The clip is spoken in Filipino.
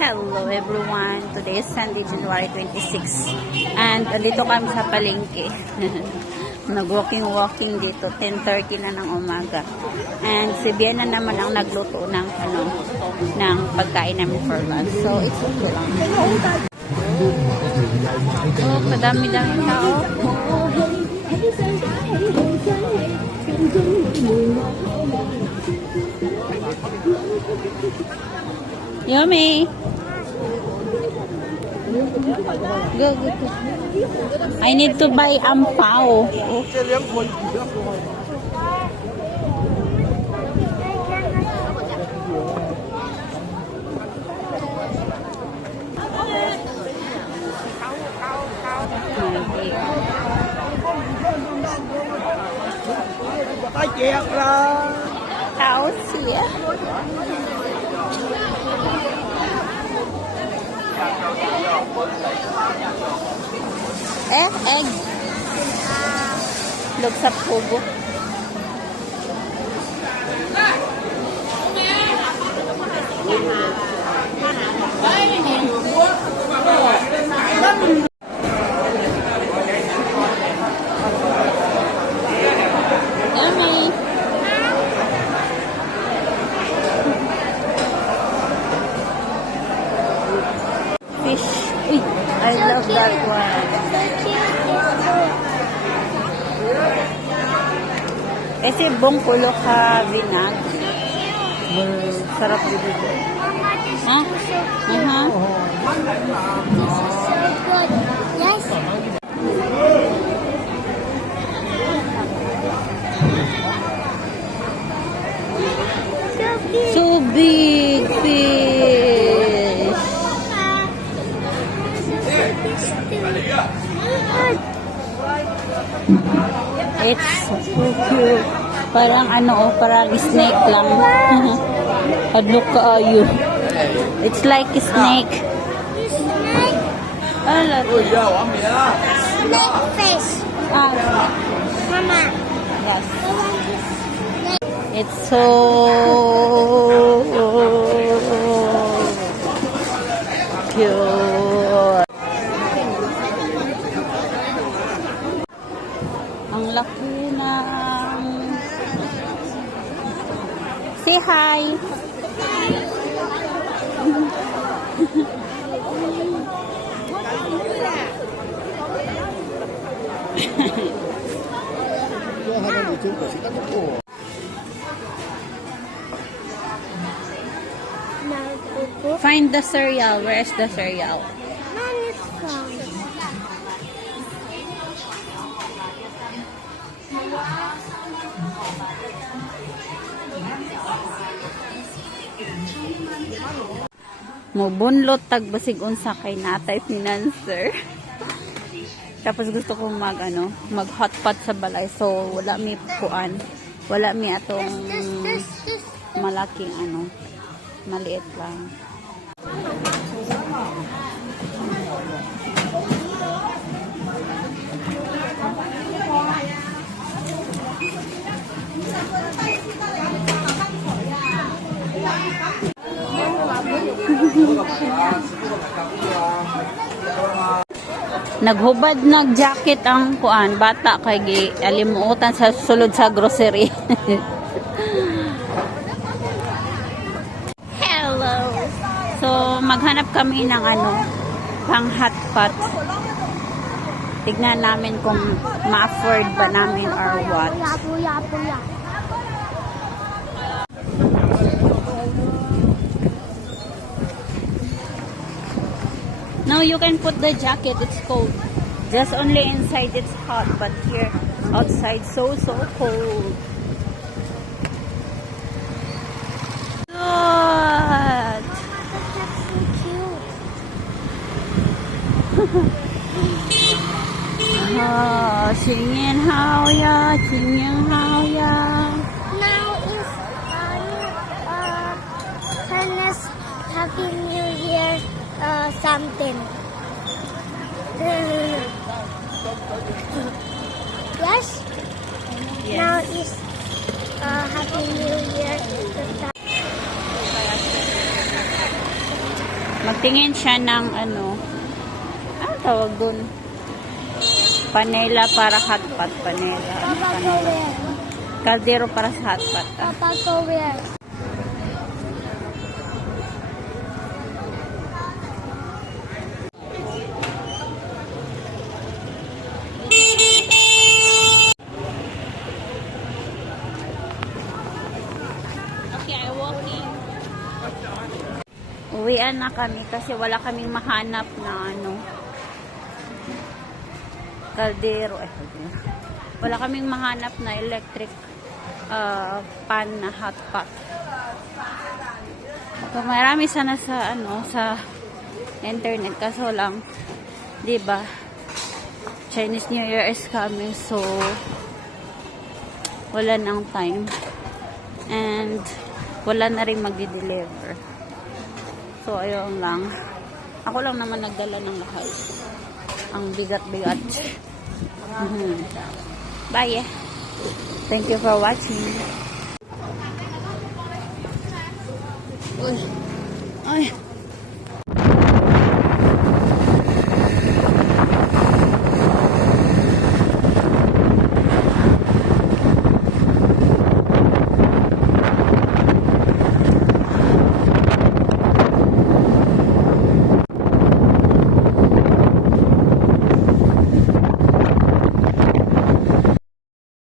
Hello everyone! Today is Sunday, January 26. And dito kami sa palengke. Nag-walking dito. 10:30 na ng umaga. And si Biana naman ang nagluto ng ng pagkain namin for lunch. So it's okay lang. Oh, madami-dami tao. Yummy. Go, go, go. I need to buy ampao. Tay chẹt là Tao xỉa. Egg. Looks sa pugo. Yummy. Fish. Uy, I love that one. Kasi bongkulo ka vinag. Sarap dito. Ha? Yes. So big fish. It's so cute. Parang parang snake lang. Hadlok kaayo. It's like a snake. Ala. Snake fish. Mama. Yes. It's so cute. Ang laki ng... Say hi! Find the cereal. Where is the cereal? Mubunlot tagbasig unsa kay natay financer. Tapos gusto ko mag hotpot sa balay, so wala mi puan, wala mi atong malaking maliit lang. Naghubad nag-jacket ang bata kay alimutan sa sulod sa grocery. Hello. So maghanap kami ng pang hotpot. Tignan namin kung ma-afford ba namin or what. No, you can put the jacket. It's cold. Just only inside it's hot, but here outside so cold. Good. Singing how ya. Now is Chinese Happy New Year something. Yes? Now is Happy New Year. Tingin siya ng ano tawag dun? Panela para hotpot. Panela. Papa, go where? Kaldero para sa hotpot. Papa, go where? Okay, I'm walking. Uwian na kami kasi wala kaming mahanap na ano kaldero. Wala kaming mahanap na electric pan na hot pot. So, marami sana sa ano sa internet kaso lang 'di ba Chinese New Year is coming, so wala nang time and wala na rin magdi-deliver. So, ayun lang. Ako lang naman nagdala ng lahat. Ang bigat-bigat. Bye. Thank you for watching. Uy. Ay.